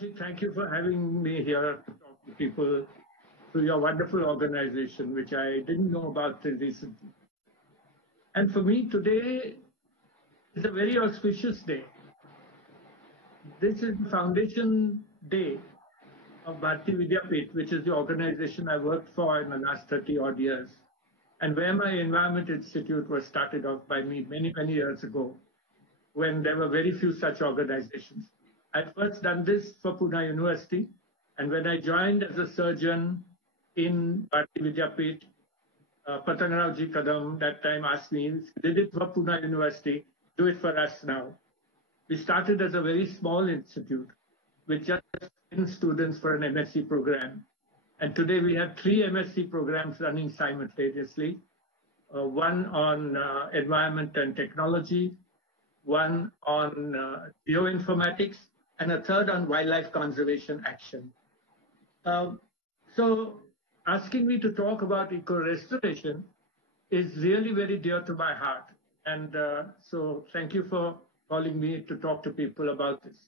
Thank you for having me here to talk to people through your wonderful organization, which I didn't know about till recently. And for me, today is a very auspicious day. This is the foundation day of Bharatiya Vidyapeeth, which is the organization I worked for in the last 30 odd years, and where my Environment Institute was started off by me many, many years ago, when there were very few such organizations. I'd first done this for Pune University, and when I joined as a surgeon in Bharatiya Vidyapeeth, Patangrao Kadam that time asked me, did it for Pune University, do it for us now. We started as a very small institute with just 10 students for an MSc program. And today we have 3 MSc programs running simultaneously, one on environment and technology, one on geoinformatics, and a third on wildlife conservation action. So asking me to talk about eco-restoration is really very dear to my heart. And so thank you for calling me to talk to people about this.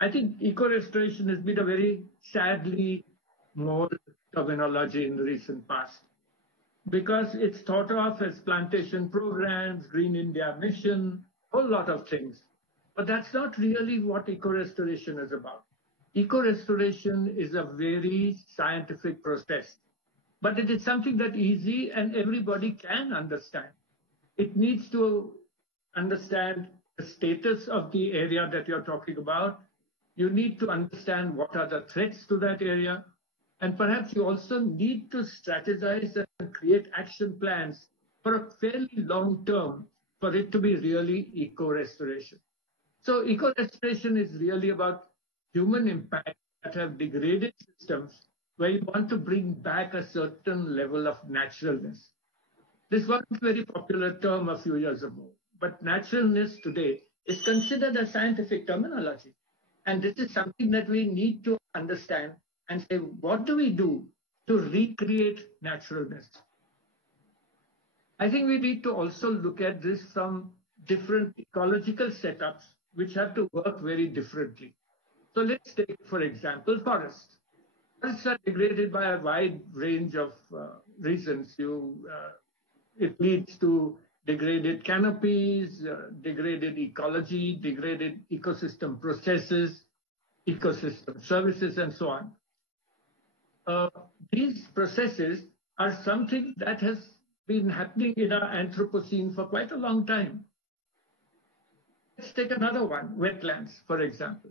I think eco-restoration has been a very sadly mold terminology in the recent past, because it's thought of as plantation programs, Green India Mission, a whole lot of things. But that's not really what eco-restoration is about. Eco-restoration is a very scientific process, but it is something that easy and everybody can understand. It needs to understand the status of the area that you're talking about. You need to understand what are the threats to that area. And perhaps you also need to strategize and create action plans for a fairly long term for it to be really eco-restoration. So eco-restoration is really about human impact that have degraded systems where you want to bring back a certain level of naturalness. This was a very popular term a few years ago, but naturalness today is considered a scientific terminology. And this is something that we need to understand and say, what do we do to recreate naturalness? I think we need to also look at this from different ecological setups, which have to work very differently. So let's take, for example, forests. Forests are degraded by a wide range of reasons. It leads to degraded canopies, degraded ecology, degraded ecosystem processes, ecosystem services, and so on. These processes are something that has been happening in our Anthropocene for quite a long time. Let's take another one, wetlands, for example.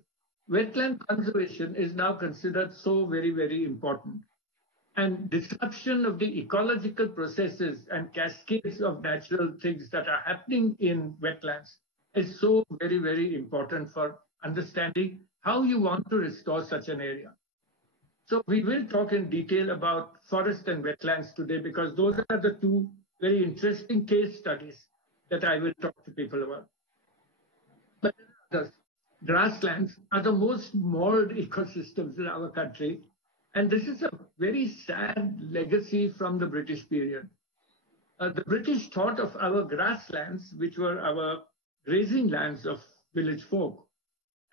Wetland conservation is now considered so very, very important. And disruption of the ecological processes and cascades of natural things that are happening in wetlands is so very, very important for understanding how you want to restore such an area. So we will talk in detail about forest and wetlands today, because those are the two very interesting case studies that I will talk to people about. But the grasslands are the most mauled ecosystems in our country. And this is a very sad legacy from the British period. The British thought of our grasslands, which were our grazing lands of village folk,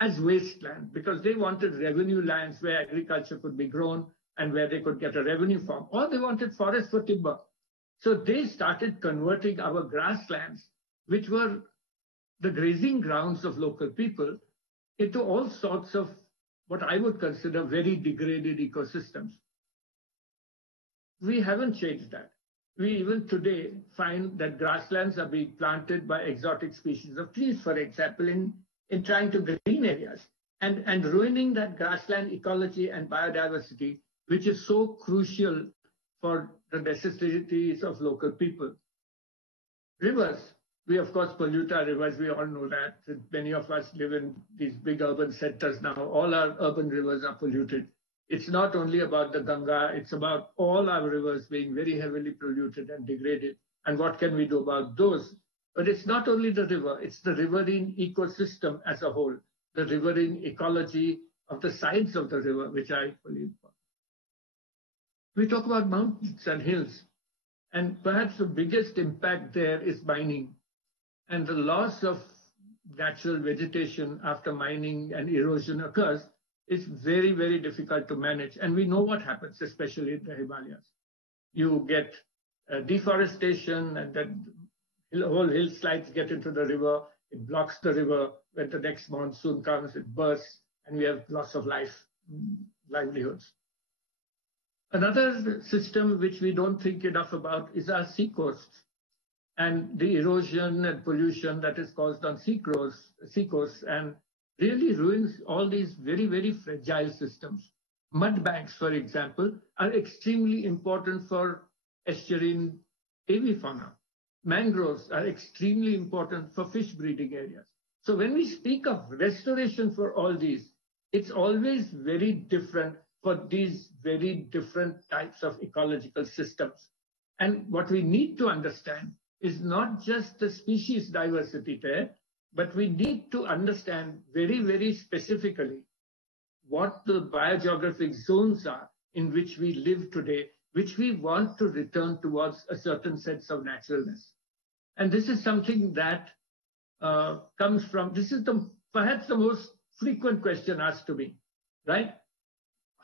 as wasteland, because they wanted revenue lands where agriculture could be grown and where they could get a revenue from, or they wanted forest for timber. So they started converting our grasslands, which were the grazing grounds of local people, into all sorts of what I would consider very degraded ecosystems. We haven't changed that. We even today find that grasslands are being planted by exotic species of trees, for example, in trying to green areas and ruining that grassland ecology and biodiversity, which is so crucial for the necessities of local people. Rivers. We, of course, pollute our rivers. We all know that. Many of us live in these big urban centers now. All our urban rivers are polluted. It's not only about the Ganga, it's about all our rivers being very heavily polluted and degraded. And what can we do about those? But it's not only the river, it's the riverine ecosystem as a whole, the riverine ecology of the sides of the river, which I believe. We talk about mountains and hills. And perhaps the biggest impact there is mining. And the loss of natural vegetation after mining and erosion occurs, is very, very difficult to manage. And we know what happens, especially in the Himalayas. You get deforestation, and then the whole hillsides get into the river. It blocks the river. When the next monsoon comes, it bursts, and we have loss of livelihoods. Another system which we don't think enough about is our seacoasts and the erosion and pollution that is caused on seacoasts and really ruins all these very, very fragile systems. Mud banks, for example, are extremely important for estuarine avifauna. Mangroves are extremely important for fish breeding areas. So when we speak of restoration for all these, it's always very different for these very different types of ecological systems. And what we need to understand is not just the species diversity there, but we need to understand very, very specifically what the biogeographic zones are in which we live today, which we want to return towards a certain sense of naturalness. And this is something that comes from, this is perhaps the most frequent question asked to me, right?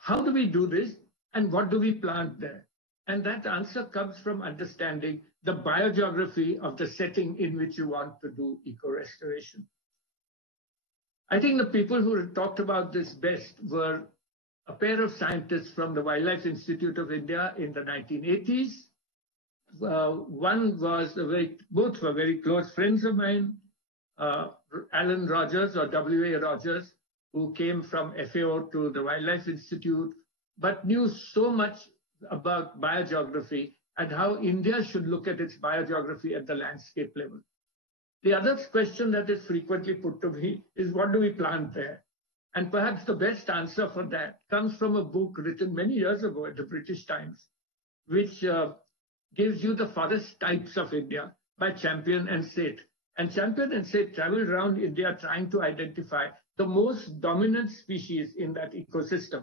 How do we do this and what do we plant there? And that answer comes from understanding the biogeography of the setting in which you want to do eco-restoration. I think the people who talked about this best were a pair of scientists from the Wildlife Institute of India in the 1980s. One was both were very close friends of mine, Alan Rogers or W.A. Rogers, who came from FAO to the Wildlife Institute, but knew so much about biogeography and how India should look at its biogeography at the landscape level. The other question that is frequently put to me is, what do we plant there? And perhaps the best answer for that comes from a book written many years ago at the British Times, which gives you the forest types of India by Champion and Seth. And Champion and Seth traveled around India trying to identify the most dominant species in that ecosystem.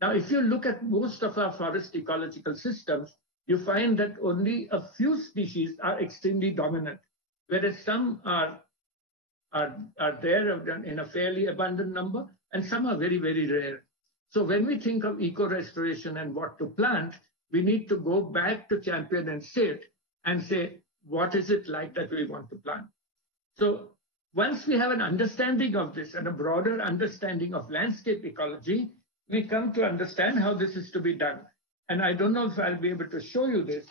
Now, if you look at most of our forest ecological systems, you find that only a few species are extremely dominant, whereas some are there in a fairly abundant number, and some are very, very rare. So when we think of eco-restoration and what to plant, we need to go back to Champion and Seth and say, what is it like that we want to plant? So once we have an understanding of this and a broader understanding of landscape ecology, we come to understand how this is to be done. And I don't know if I'll be able to show you this.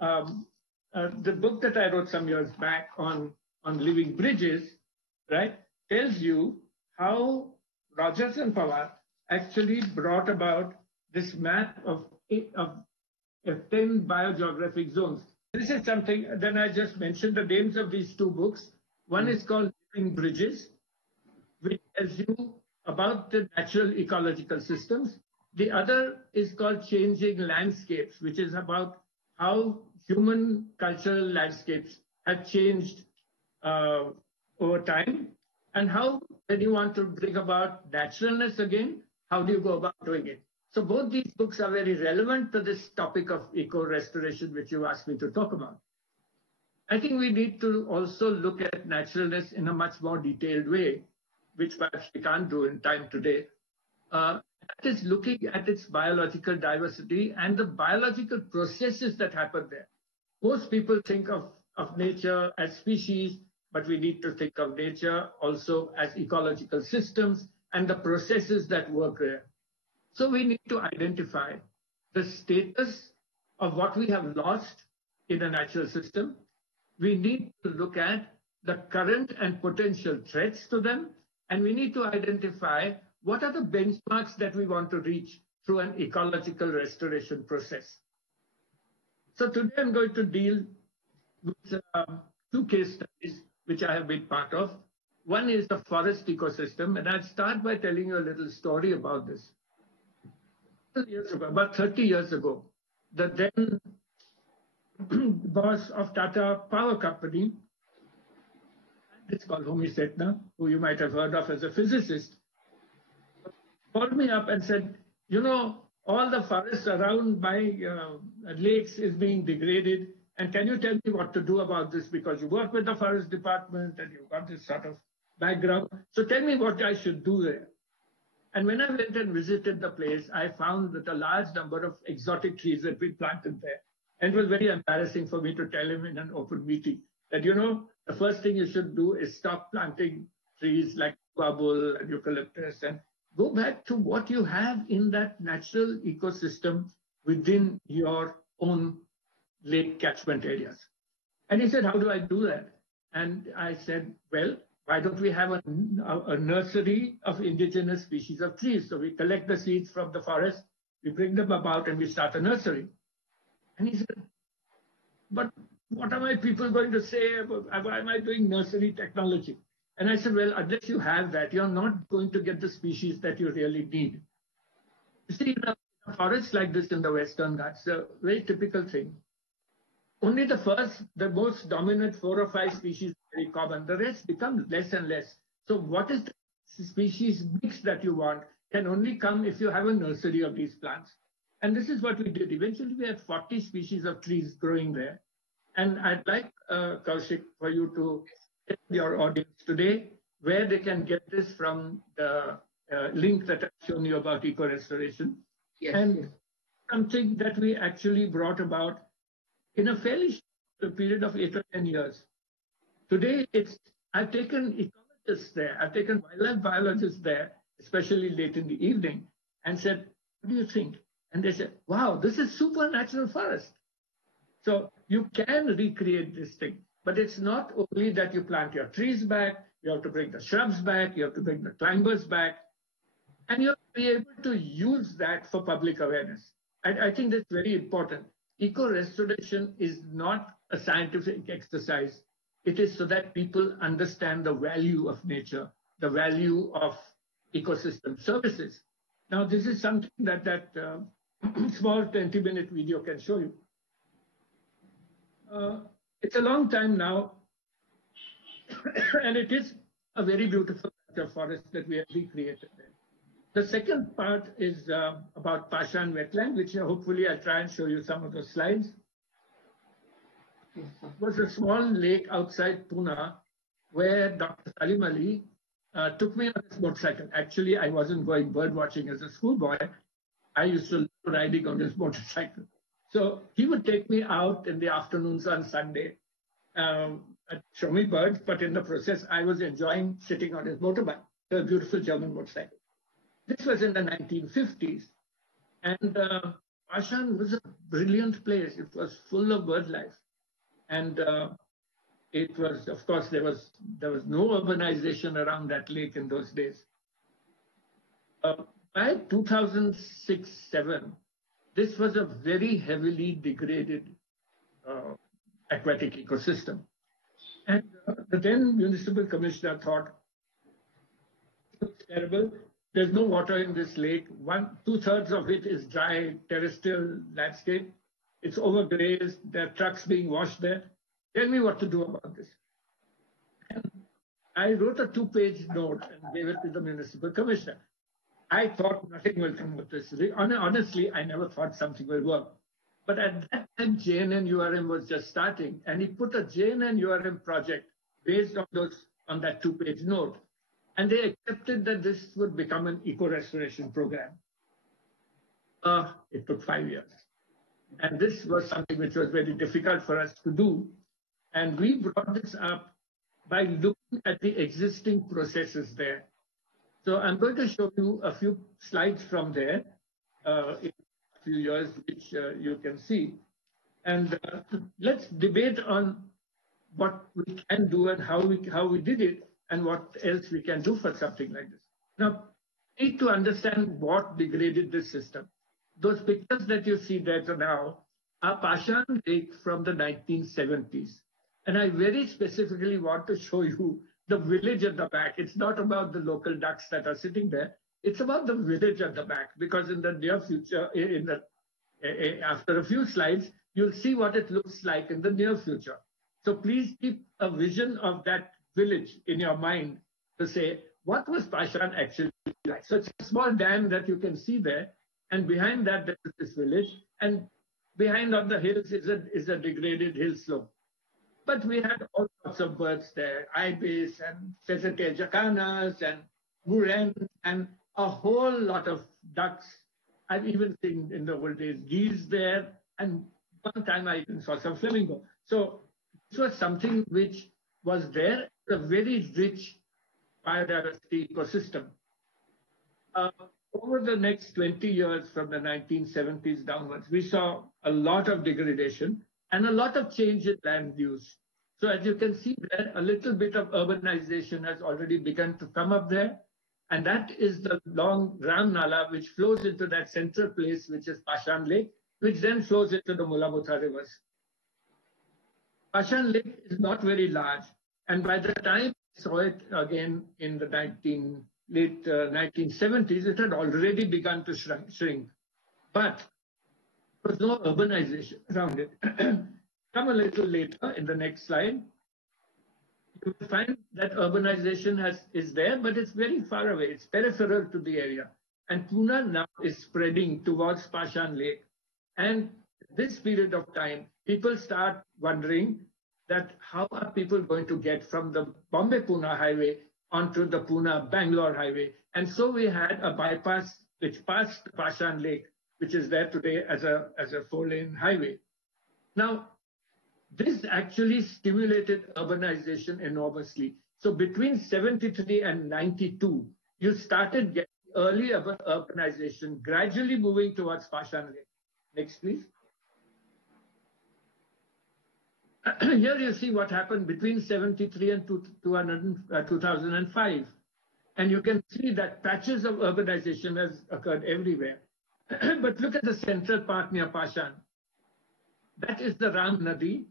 The book that I wrote some years back on living bridges, right, tells you how Rogers and Pawar actually brought about this map of 10 biogeographic zones. This is something, then I just mentioned the names of these two books. One is called Living Bridges, which tells you about the natural ecological systems. The other is called Changing Landscapes, which is about how human cultural landscapes have changed over time, and how, when you want to bring about naturalness again, how do you go about doing it? So both these books are very relevant to this topic of eco-restoration, which you asked me to talk about. I think we need to also look at naturalness in a much more detailed way, which perhaps we can't do in time today. That is looking at its biological diversity and the biological processes that happen there. Most people think of nature as species, but we need to think of nature also as ecological systems and the processes that work there. So we need to identify the status of what we have lost in a natural system. We need to look at the current and potential threats to them, and we need to identify what are the benchmarks that we want to reach through an ecological restoration process. So today I'm going to deal with two case studies which I have been part of. One is the forest ecosystem, and I'll start by telling you a little story about this. About 30 years ago, the then boss of Tata Power Company, it's called Homi Setna, who you might have heard of as a physicist, called me up and said, you know, all the forests around my lakes is being degraded, and can you tell me what to do about this, because you work with the forest department and you've got this sort of background. So tell me what I should do there. And when I went and visited the place, I found that a large number of exotic trees had been planted there. And it was very embarrassing for me to tell him in an open meeting that, the first thing you should do is stop planting trees like bubble and eucalyptus and go back to what you have in that natural ecosystem within your own lake catchment areas. And he said, how do I do that? And I said, well, why don't we have a nursery of indigenous species of trees? So we collect the seeds from the forest, we bring them about, and we start a nursery. And he said, but what are my people going to say? Why am I doing nursery technology? And I said, well, unless you have that, you're not going to get the species that you really need. You see, in a forest like this in the Western Ghats, a very typical thing. Only the most dominant 4 or 5 species are very common. The rest become less and less. So what is the species mix that you want can only come if you have a nursery of these plants. And this is what we did. Eventually, we had 40 species of trees growing there. And I'd like, Kaushik, for you to tell your audience today where they can get this from the link that I've shown you about eco-restoration. Yes, and yes. Something that we actually brought about in a fairly short period of 8 or 10 years. Today, I've taken ecologists there, I've taken wildlife biologists there, especially late in the evening, and said, what do you think? And they said, wow, this is supernatural forest. So you can recreate this thing, but it's not only that you plant your trees back, you have to bring the shrubs back, you have to bring the climbers back, and you have to be able to use that for public awareness. And I think that's very important. Eco-restoration is not a scientific exercise. It is so that people understand the value of nature, the value of ecosystem services. Now, this is something that small 20-minute video can show you. It's a long time now, and it is a very beautiful forest that we have recreated there. The second part is about Pashan wetland, which hopefully I'll try and show you some of those slides. It was a small lake outside Pune where Dr. Salim Ali took me on his motorcycle. Actually, I wasn't going bird watching as a schoolboy. I used to love riding on his motorcycle. So he would take me out in the afternoons on Sunday, show me birds, but in the process, I was enjoying sitting on his motorbike, a beautiful German motorcycle. This was in the 1950s, and Pashan was a brilliant place. It was full of bird life, and it was, of course, there was no urbanization around that lake in those days. By 2006-07, this was a very heavily degraded aquatic ecosystem, and the then municipal commissioner thought it's terrible. There's no water in this lake. 2/3 of it is dry terrestrial landscape. It's overgrazed. There are trucks being washed there. Tell me what to do about this. And I wrote a 2-page note and gave it to the municipal commissioner. I thought nothing will come of this. Honestly, I never thought something will work. But at that time, JNN-URM was just starting, and he put a JNN-URM project based on that 2-page note. And they accepted that this would become an eco-restoration program. It took 5 years. And this was something which was very difficult for us to do. And we brought this up by looking at the existing processes there. So I'm going to show you a few slides from there in a few years, which you can see. And let's debate on what we can do and how we did it, and what else we can do for something like this. Now, we need to understand what degraded this system. Those pictures that you see there now are Pashan Lake from the 1970s. And I very specifically want to show you the village at the back. It's not about the local ducks that are sitting there. It's about the village at the back, because in the near future, after a few slides, you'll see what it looks like in the near future. So please keep a vision of that village in your mind to say, what was Pashan actually like? So it's a small dam that you can see there, and behind that there is this village, and behind on the hills is a degraded hill slope. But we had all sorts of birds there, ibis and pheasant-tailed jacanas and murrens and a whole lot of ducks. I've even seen in the old days geese there, and one time I even saw some flamingo. So this was something which was there, a very rich biodiversity ecosystem. Over the next 20 years, from the 1970s downwards, we saw a lot of degradation and a lot of change in land use. So as you can see there, a little bit of urbanization has already begun to come up there. And that is the long Ram Nala, which flows into that central place, which is Pashan Lake, which then flows into the Mulamutha rivers. Pashan Lake is not very large. And by the time I saw it again in the late 1970s, it had already begun to shrink. But there was no urbanization around it. Come a little later in the next slide. You will find that urbanization is there, but it's very far away. It's peripheral to the area. And Pune now is spreading towards Pashan Lake. And this period of time, people start wondering that how are people going to get from the Bombay-Pune highway onto the Pune-Bangalore highway. And so we had a bypass which passed Pashan Lake, which is there today as a 4-lane highway. Now, this actually stimulated urbanization enormously. So between 73 and 92, you started getting early urbanization, gradually moving towards Pashan Lake. Next, please. Here you see what happened between 73 and 2005. And you can see that patches of urbanization has occurred everywhere. But look at the central part near Pashan. That is the Ram Nadi,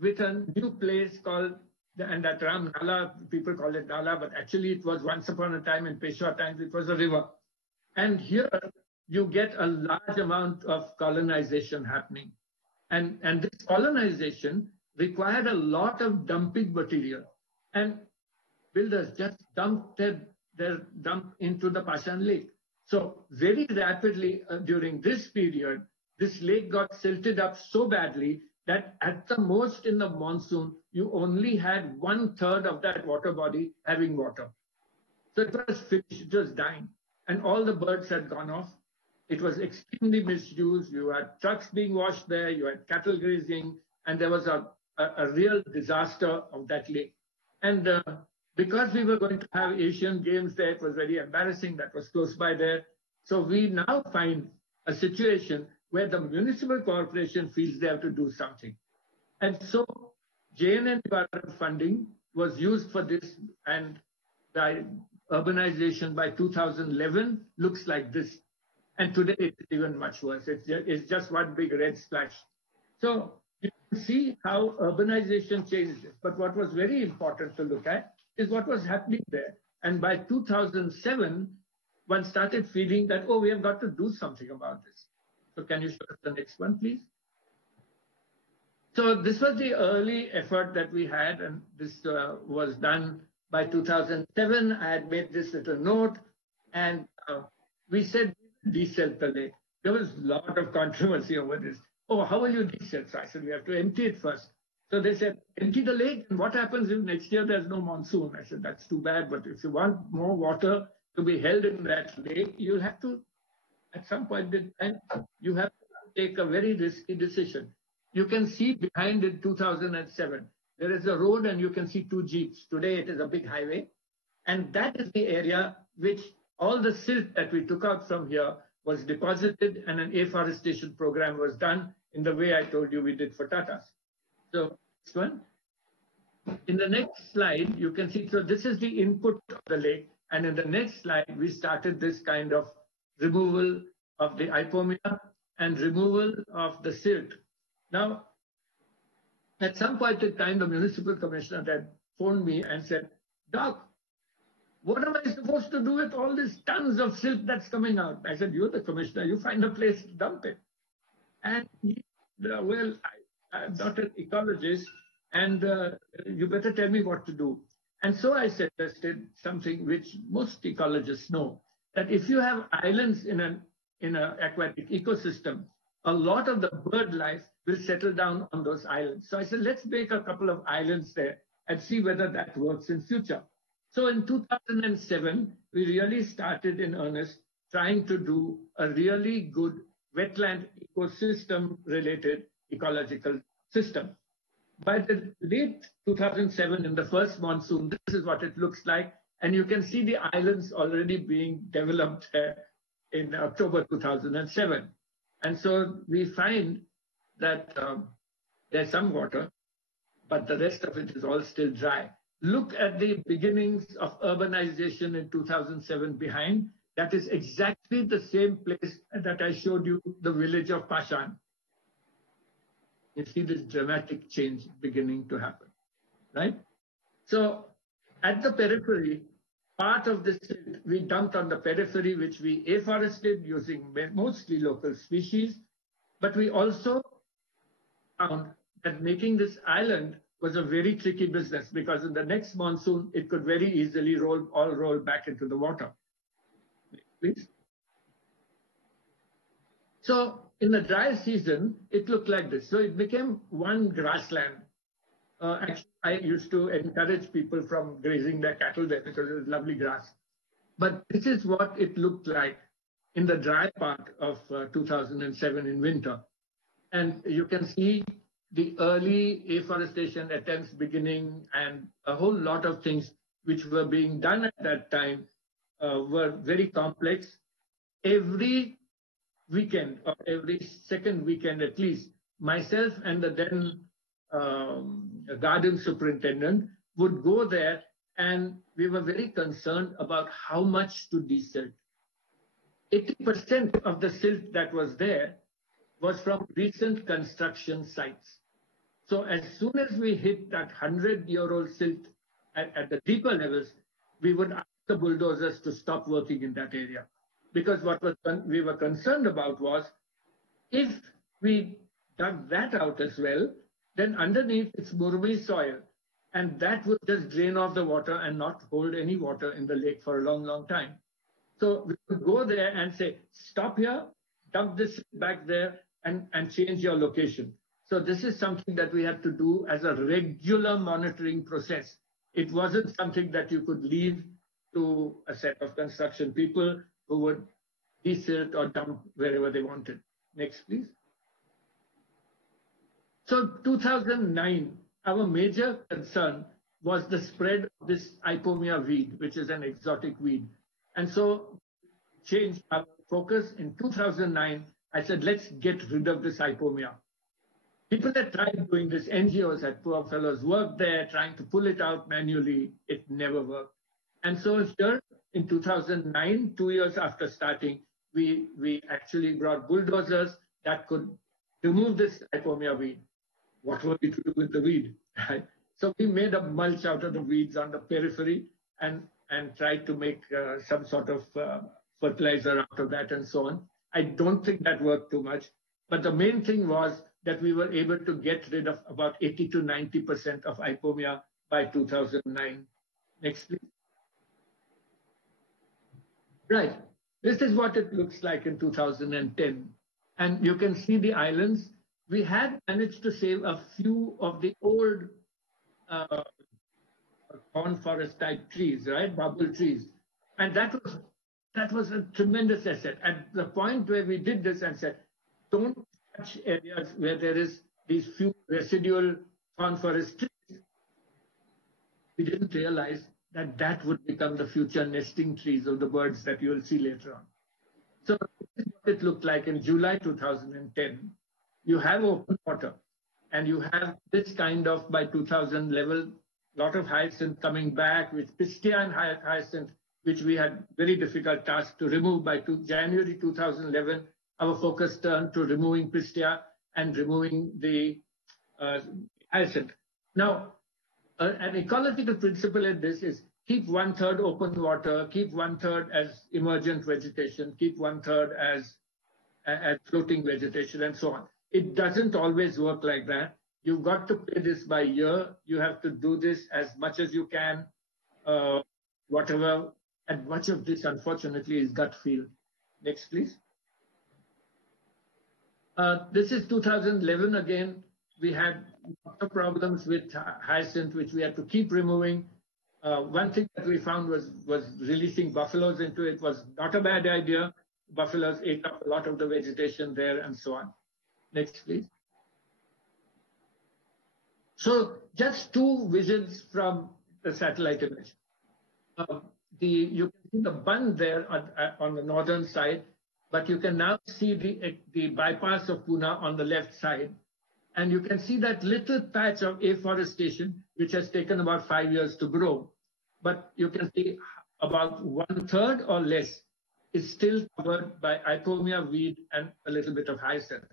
with a new place called, and that Ram Nala, people call it Nala, but actually it was once upon a time in Peshwa times, it was a river. And here you get a large amount of colonization happening. And this colonization required a lot of dumping material. And builders just dumped their dump into the Pashan Lake. So very rapidly during this period, this lake got silted up so badly that at the most in the monsoon, you only had 1/3 of that water body having water. So it was finished, it was dying. And all the birds had gone off. It was extremely misused. You had trucks being washed there, you had cattle grazing, and there was a real disaster of that lake. And because we were going to have Asian Games there, it was very embarrassing. That was close by there. So we now find a situation where the municipal corporation feels they have to do something. And so JNN funding was used for this, and the urbanization by 2011 looks like this. And today it's even much worse. It's just one big red splash. So you can see how urbanization changes. But what was very important to look at is what was happening there. And by 2007, one started feeling that, oh, we have got to do something about this. So can you show us the next one, please? So this was the early effort that we had, and this was done by 2007. I had made this little note, and we said, desilt the lake. There was a lot of controversy over this. Oh, how will you desilt? So I said, we have to empty it first. So they said, empty the lake, and what happens if next year there's no monsoon? I said, that's too bad, but if you want more water to be held in that lake, you'll have to, at some point in time, you have to take a very risky decision. You can see behind in 2007, there is a road and you can see 2 jeeps. Today it is a big highway. And that is the area which all the silt that we took out from here was deposited, and an afforestation program was done in the way I told you we did for Tatas. So next one. In the next slide, you can see, so this is the input of the lake. And in the next slide, we started this kind of removal of the ipomia and removal of the silt. Now, at some point in time, the municipal commissioner had phoned me and said, Doc, what am I supposed to do with all these tons of silt that's coming out? I said, you're the commissioner, you find a place to dump it. And he, well, I'm not an ecologist, and you better tell me what to do. And so I suggested something which most ecologists know, that if you have islands in an aquatic ecosystem, a lot of the bird life will settle down on those islands. So I said, let's make a couple of islands there and see whether that works in future. So in 2007, we really started in earnest trying to do a really good wetland ecosystem related ecological system. By the late 2007, in the first monsoon, this is what it looks like. And you can see the islands already being developed in October 2007. And so we find that there's some water, but the rest of it is all still dry. Look at the beginnings of urbanization in 2007 behind. That is exactly the same place that I showed you, the village of Pashan. You see this dramatic change beginning to happen, right? So at the periphery, part of this we dumped on the periphery, which we afforested using mostly local species, but we also found that making this island was a very tricky business because in the next monsoon, it could very easily roll back into the water. Please. So in the dry season, it looked like this. So it became one grassland. Actually, I used to encourage people from grazing their cattle there because it was lovely grass. But this is what it looked like in the dry part of 2007 in winter. And you can see the early afforestation attempts beginning and a whole lot of things which were being done at that time were very complex. Every weekend or every second weekend at least, myself and the then garden superintendent would go there, and we were very concerned about how much to desilt. 80% of the silt that was there was from recent construction sites. So as soon as we hit that 100-year-old silt at the deeper levels, we would ask the bulldozers to stop working in that area. Because what we were concerned about was, if we dug that out as well, then underneath it's murmuri soil, and that would just drain off the water and not hold any water in the lake for a long, long time. So we would go there and say, stop here, dump this back there, and change your location. So this is something that we had to do as a regular monitoring process. It wasn't something that you could leave to a set of construction people who would desilt or dump wherever they wanted. Next, please. So 2009, our major concern was the spread of this Ipomia weed, which is an exotic weed. And so changed our focus. In 2009, I said, let's get rid of this Ipomia. People that tried doing this, NGOs had poor fellows worked there trying to pull it out manually. It never worked. And so here in 2009, 2 years after starting, we actually brought bulldozers that could remove this Ipomia weed. What were we to do with the weed? Right? So we made a mulch out of the weeds on the periphery and tried to make some sort of fertilizer out of that and so on. I don't think that worked too much. But the main thing was that we were able to get rid of about 80 to 90% of Ipomia by 2009. Next, please. Right. This is what it looks like in 2010. And you can see the islands. We had managed to save a few of the old corn forest type trees, right? Bubble trees. And that was a tremendous asset. At the point where we did this and said, don't touch areas where there is these few residual corn forest trees, we didn't realize that that would become the future nesting trees of the birds that you will see later on. So this is what it looked like in July 2010. You have open water, and you have this kind of, by 2000 level, lot of hyacinth coming back with pistia and hyacinth, which we had very difficult task to remove. By January 2011, our focus turned to removing pistia and removing the hyacinth. Now, an ecological principle in this is keep 1/3 open water, keep 1/3 as emergent vegetation, keep 1/3 as floating vegetation, and so on. It doesn't always work like that. You've got to play this by ear. You have to do this as much as you can, whatever. And much of this, unfortunately, is gut feel. Next, please. This is 2011 again. We had lots of problems with hyacinth, which we had to keep removing. One thing that we found was releasing buffaloes into it was not a bad idea. Buffaloes ate up a lot of the vegetation there and so on. Next, please. So just two visions from the satellite image. You can see the bund there on the northern side, but you can now see the bypass of Pune on the left side. And you can see that little patch of afforestation, which has taken about 5 years to grow. But you can see about 1/3 or less is still covered by Ipomia weed and a little bit of hyacinth.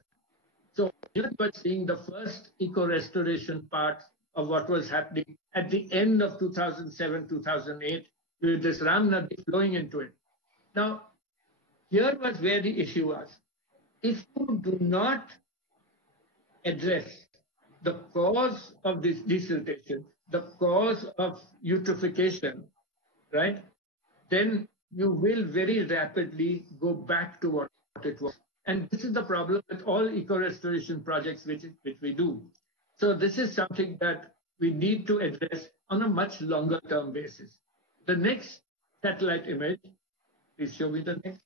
So here we're seeing the first eco-restoration part of what was happening at the end of 2007, 2008, with this Ram Nadi flowing into it. Now, here was where the issue was. If you do not address the cause of this desiltation, the cause of eutrophication, right, then you will very rapidly go back to what it was. And this is the problem with all eco-restoration projects which we do. So this is something that we need to address on a much longer term basis. The next satellite image, please show me the next.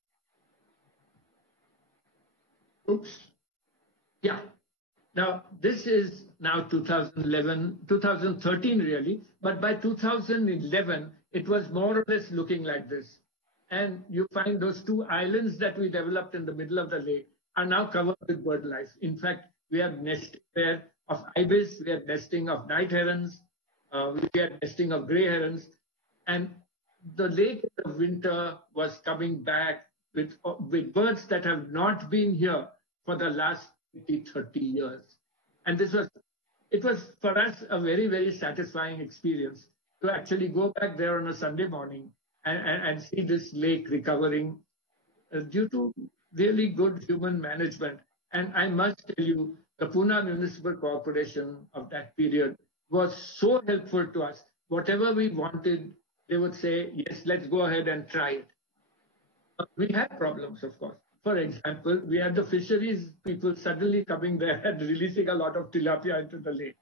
Oops. Yeah. Now, this is now 2011, 2013 really, but by 2011, it was more or less looking like this. And you find those two islands that we developed in the middle of the lake are now covered with bird life. In fact, we have nesting there of ibis, we have nesting of night herons, we have nesting of gray herons. And the lake in the winter was coming back with birds that have not been here for the last 20, 30 years. And it was for us a very, very satisfying experience to actually go back there on a Sunday morning and see this lake recovering due to really good human management. And I must tell you, the Pune Municipal Corporation of that period was so helpful to us. Whatever we wanted, they would say, yes, let's go ahead and try it. We had problems, of course. For example, we had the fisheries people suddenly coming there and releasing a lot of tilapia into the lake.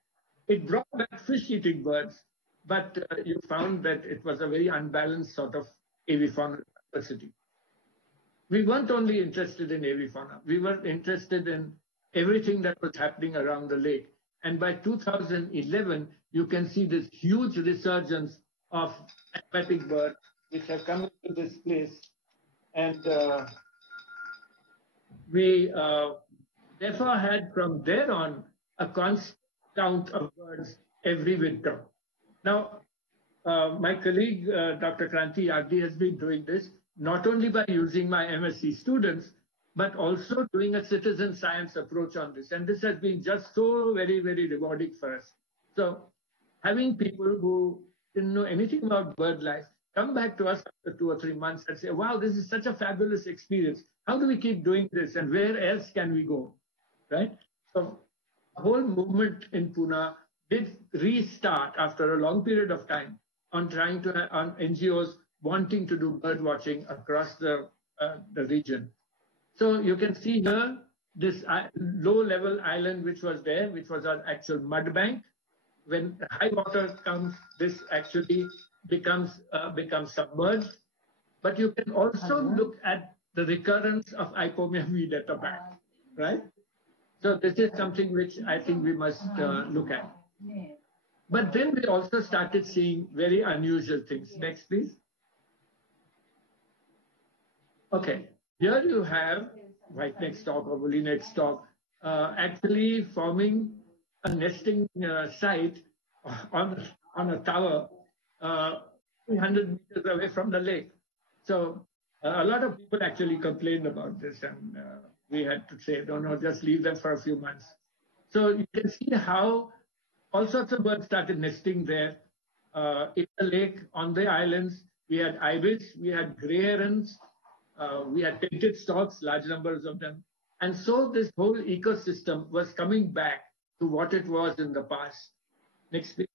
It brought back fish-eating birds, but you found that it was a very unbalanced sort of avifauna diversity. We weren't only interested in avifauna, we were interested in everything that was happening around the lake. And by 2011, you can see this huge resurgence of aquatic birds which have come into this place. And we therefore had from there on a constant count of birds every winter. Now, my colleague, Dr. Kranti Yagdi, has been doing this not only by using my MSc students, but also doing a citizen science approach on this. And this has been just so very, very rewarding for us. So having people who didn't know anything about bird life come back to us after 2 or 3 months and say, wow, this is such a fabulous experience. How do we keep doing this? And where else can we go? Right? So the whole movement in Pune did restart after a long period of time on trying to, on NGOs wanting to do bird watching across the region. So you can see here this low-level island which was there, which was an actual mud bank. When high water comes, this actually becomes submerged. But you can also look at the recurrence of Ipomia weed at the back, right? So this is something which I think we must look at. But then we also started seeing very unusual things. Next, please. Okay, here you have white neck stork or woolly neck stork actually forming a nesting site on a tower 300 meters away from the lake. So a lot of people actually complained about this, and we had to say, no, just leave them for a few months. So you can see how all sorts of birds started nesting there in the lake, on the islands. We had ibis, we had gray herons, we had painted storks, large numbers of them. And so this whole ecosystem was coming back to what it was in the past. Next, please.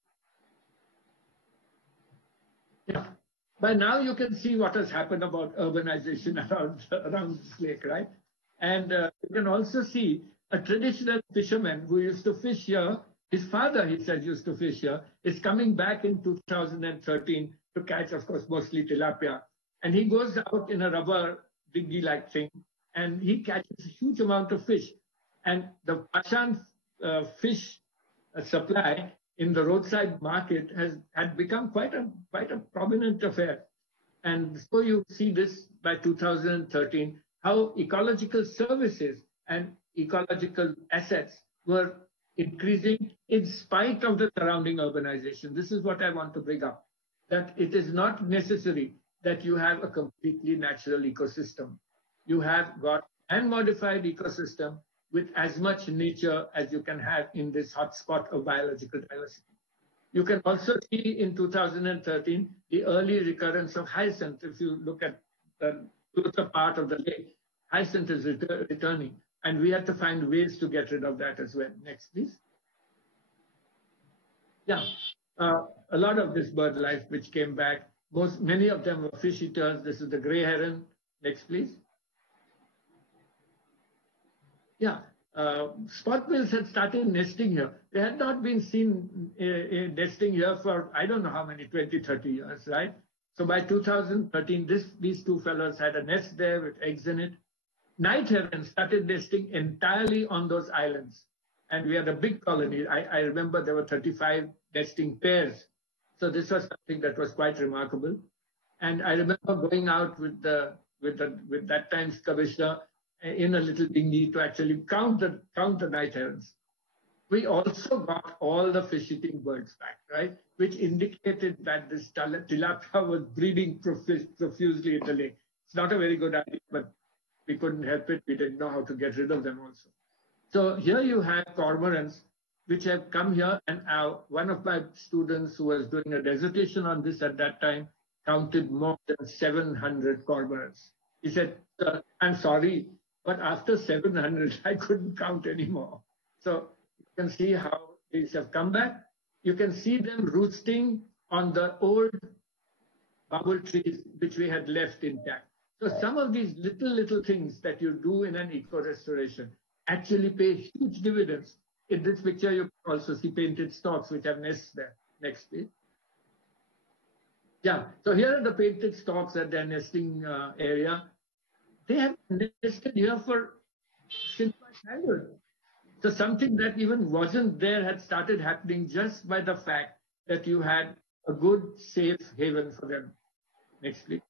Yeah. By now you can see what has happened about urbanization around this lake, right? And you can also see a traditional fisherman who used to fish here His father, he said, used to fish here, is coming back in 2013 to catch, of course, mostly tilapia. And he goes out in a rubber dinghy-like thing, and he catches a huge amount of fish. And the Pashan fish supply in the roadside market had become quite a prominent affair. And so you see this by 2013, how ecological services and ecological assets were increasing in spite of the surrounding urbanization. This is what I want to bring up, that it is not necessary that you have a completely natural ecosystem. You have got an modified ecosystem with as much nature as you can have in this hotspot of biological diversity. You can also see in 2013 the early recurrence of hyacinth. If you look at the closer part of the lake, hyacinth is returning, and we have to find ways to get rid of that as well. Next, please. Yeah, a lot of this bird life which came back. Many of them were fish eaters. This is the gray heron. Next, please. Yeah, spot quills had started nesting here. They had not been seen nesting here for, I don't know how many, 20, 30 years, right? So by 2013, these two fellows had a nest there with eggs in it. Night herons started nesting entirely on those islands. And we had a big colony. I remember there were 35 nesting pairs. So this was something that was quite remarkable. And I remember going out with that time's commissioner in a little dinghy to actually count the night herons. We also got all the fish-eating birds back, right? Which indicated that this tilapia was breeding profusely in the lake. It's not a very good idea, but we couldn't help it. We didn't know how to get rid of them also. So here you have cormorants, which have come here, and one of my students who was doing a dissertation on this at that time counted more than 700 cormorants. He said, I'm sorry, but after 700, I couldn't count anymore. So you can see how these have come back. You can see them roosting on the old bubble trees which we had left intact. So some of these little things that you do in an eco-restoration actually pay huge dividends. In this picture, you can also see painted storks which have nests there. Next, please. Yeah, so here are the painted storks at their nesting area. They have nested here since my childhood. So something that even wasn't there had started happening just by the fact that you had a good, safe haven for them. Next, please.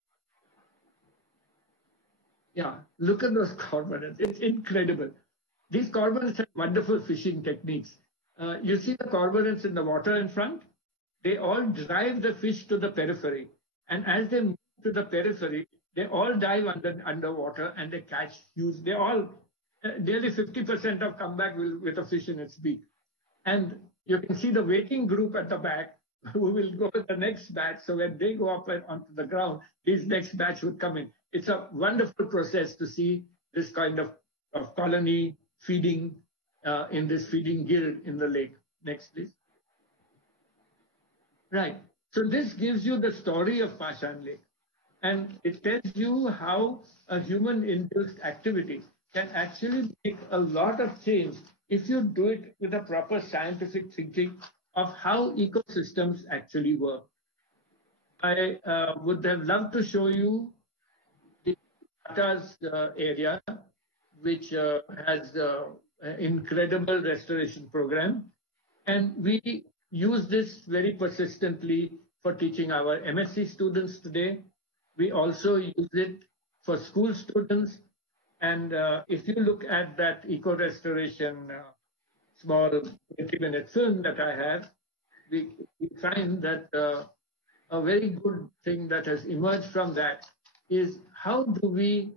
Yeah, look at those cormorants. It's incredible. These cormorants have wonderful fishing techniques. You see the cormorants in the water in front? They all drive the fish to the periphery. And as they move to the periphery, they all dive underwater and they catch huge. They all, nearly 50% have come back with a fish in its beak. And you can see the waiting group at the back who will go to the next batch. So when they go up onto the ground, these next batch would come in. It's a wonderful process to see this kind of colony feeding in this feeding guild in the lake. Next, please. Right. So this gives you the story of Pashan Lake. And it tells you how a human-induced activity can actually make a lot of change if you do it with a proper scientific thinking of how ecosystems actually work. I would have loved to show you the Tata's area, which has an incredible restoration program. And we use this very persistently for teaching our MSc students today. We also use it for school students. And if you look at that eco-restoration small 20-minute film that I have, we find that a very good thing that has emerged from that is how do we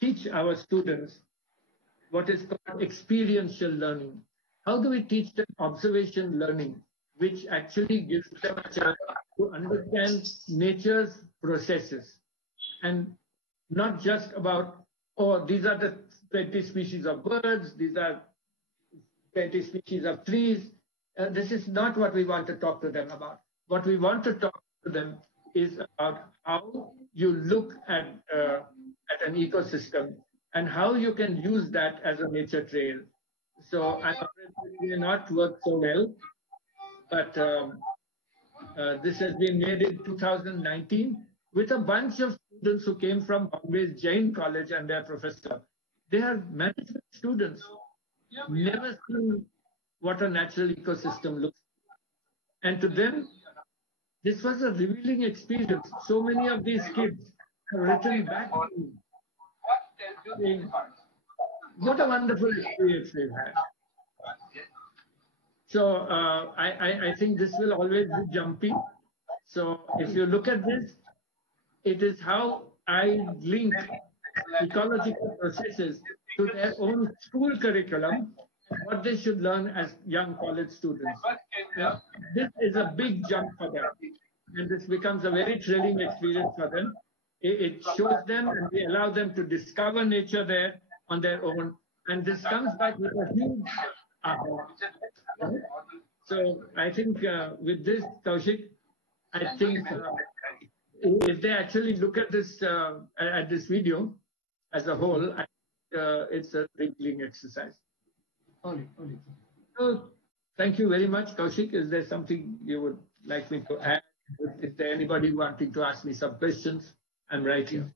teach our students what is called experiential learning? How do we teach them observation learning, which actually gives them a chance to understand nature's processes and not just about, oh, these are the 20 species of birds, these are 20 species of trees. This is not what we want to talk to them about. What we want to talk to them is about how you look at an ecosystem and how you can use that as a nature trail. So I'm afraid it may not work so well, but this has been made in 2019 with a bunch of students who came from Bombay's Jain College and their professor. They are management students, never seen what a natural ecosystem looks like. And to them, this was a revealing experience. So many of these kids have written back to me saying, what a wonderful experience they've had. So I think this will always be jumpy. So if you look at this, it is how I link ecological processes to their own school curriculum, what they should learn as young college students. This is a big jump for them, and this becomes a very thrilling experience for them. It shows them and we allow them to discover nature there on their own, and this comes back with a huge aha. So I think with this, Kaushik, I think if they actually look at this video as a whole, it's a thrilling exercise. So, thank you very much, Kaushik. Is there something you would like me to add? Is there anybody wanting to ask me some questions? I'm right here.